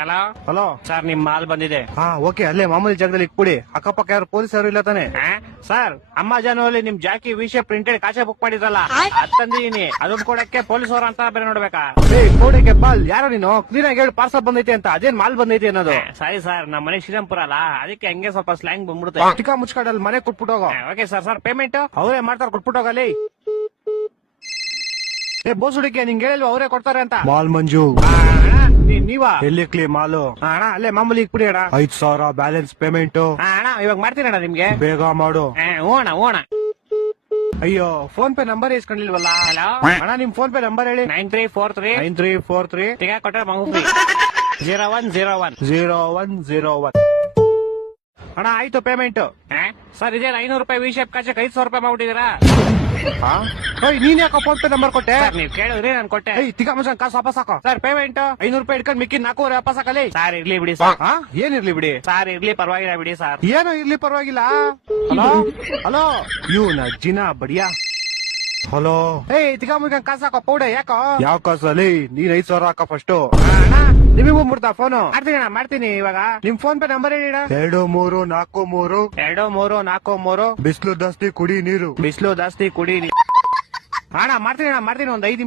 Hello hello sir, ನಿಮ್ mall ಬಂದಿದೆ. ಹಾ ಓಕೆ, ಅಲ್ಲೇ ಮಾಮೂಲಿ ಜಾಗದಲ್ಲಿ ಇಟ್ಬಿಡಿ. ಅಕ್ಕಪಕ್ಕ ಯಾರು ಪೊಲೀಸರು ಇಲ್ಲ ತಾನೆ? ಸರ್, ಅಮೆಜಾನ್ ಅಲ್ಲಿ ನಿಮ್ ಜಾಕಿ ವಿಷಯ ಪ್ರಿಂಟೆಡ್ ಕಾಚೆ ಬುಕ್ ಮಾಡಿದ್ರಲ್ಲ, ಅದ್ ತಂದಿದೀನಿ. ಅದನ್ನ ಕೊಡಕ್ಕೆ ಪೊಲೀಸ್ ಅವ್ರ ಅಂತ ಬೇರೆ ನೋಡ್ಬೇಕಾ? ಏಯ್ ಕೋಡೆಗೆ ಬಾಲ್, ಯಾರೋ ನೀನು ಕ್ಲೀನ್ ಆಗಿ ಹೇಳಿ ಪಾರ್ಸಲ್ ಬಂದೈತೆ ಅಂತ. ಅದೇನ್ ಮಾಲ್ ಬಂದೈತೆ ಅನ್ನೋದು? ಸರಿ ಸರ್, ನಮ್ಮ ಮನೆ ಶ್ರೀರಾಮ್ಪುರ ಅಲ್ಲ, ಅದಕ್ಕೆ ಹಂಗೆ ಸ್ವಲ್ಪ ಸ್ಲ್ಯಾಂಗ್ ಬಂದ್ಬಿಡುತ್ತೆ. ಚಿಕ್ಕ ಮುಚ್ಕಾಡಲ್ಲಿ ಮನೆ ಕೊಟ್ಬಿಟ್ಟೋಗೋ. Okay sir. ಸರ್ ಪೇಮೆಂಟ್ ಅವರೇ ಮಾಡ್ತಾರ, ಕೊಟ್ಬಿಟ್ಟೋಗಲ್ಲಿ. ಏ ಬೋಸ್ ಹುಡುಗಿ, ನಿಂಗೆ ಹೇಳಿಲ್ವಾ ಅವರೇ ಕೊಡ್ತಾರೆ ಅಂತ? ಮಾಲ್ ಮಂಜು ನೀವಾ? ಎಲ್ಲಿ ಕ್ಲೀ ಮಾಲು? ಅಣ್ಣ ಅಲ್ಲೇ ಮಾಮೂಲಿ ಇಟ್ಬಿಡಿ ಅಣ್ಣ. 5,000 ಬ್ಯಾಲೆನ್ಸ್ ಪೇಮೆಂಟ್. ಅಣ್ಣ ಇವಾಗ ಮಾಡ್ತೀನಿ ಅಣ್ಣ ನಿಮ್ಗೆ. ಬೇಗ ಮಾಡು. ಓಣ ಓಣ. ಅಯ್ಯೋ, ಫೋನ್ ಪೇ ನಂಬರ್ ಇಸ್ಕೊಂಡಿಲ್ವಲ್ಲ? ಹಲೋ ಅಣ್ಣ, ನಿಮ್ ಫೋನ್ ಪೇ ನಂಬರ್ ಹೇಳಿ. 9343 9343 ತಿಗ ಕೊಟ್ರೆ ಮಗು 0101. 0101. ಅಣ್ಣ ಆಯ್ತು ಪೇಮೆಂಟ್. ಸರ್, ಇದೇ 500 ರೂಪಾಯಿ ವಿ ಶೇಪ್ ಕಾಚಕ್ಕೆ 500 ರೂಪಾಯಿ ಮಾಡ್ಬಿಟ್ಟಿದ್ದೀರಾ? ನೀನ್ ಯಾಕೋ ಫೋನ್ ಪೇ ನಂಬರ್ ಕೊಟ್ಟೆ? ಸರ್, ನೀವ್ ಕೇಳಿದ್ರಿ ನಾನು ಕೊಟ್ಟೆ. ತಿಕ್ಕ ಮಚ್ಚನ್ ಕಾಸು ವಾಪಸ್ ಹಾಕೋ. ಸರ್ ಪೇಮೆಂಟ್ 500 ರೂಪಾಯಿ ಇಟ್ಕೊಂಡು ಮಿಕ್ಕಿ 400 ವಾಪಸ್ ಹಾಕಲಿ. ಸರ್ ಇರ್ಲಿ ಬಿಡಿ ಸರ್. ಏನಿರ್ಲಿ ಬಿಡಿ? ಸರ್ ಇರ್ಲಿ, ಪರವಾಗಿಲ್ಲ ಬಿಡಿ ಸರ್. ಏನೋ ಇರ್ಲಿ, ಪರವಾಗಿಲ್ಲ. ಹಲೋ ಹಲೋ, ಇವ್ನ ಜಿನ ಬಡಿಯಾ. ಹಲೋ, ತಿಕ್ಕ ಮುಗ ಕಾಸು ಹಾಕೋ ಪೌಡೆ. ಯಾಕೋ? ಯಾವ ಕಾಸಲ್ಲಿ? ನೀನ್ 5,000 ಹಾಕೋ ಫಸ್ಟ್. ನಿಮಗ್ ಬಂದ್ಬಿಡ್ತಾ ಫೋನು? ಮಾಡ್ತೀನಿ ಅಣ್ಣ, ಮಾಡ್ತೀನಿ ಇವಾಗ. ನಿಮ್ ಫೋನ್ ಪೇ ನಂಬರ್ ಹೇಳಿ. 2343 2343. ಬಿಸ್ಲು ಜಾಸ್ತಿ ಕುಡಿ ನೀರು. ಬಿಸಿಲು ಜಾಸ್ತಿ ಕುಡೀರಿ. ಅಣ್ಣ ಮಾಡ್ತೀನಿ ಒಂದ್ 5 ನಿಮಿಷ.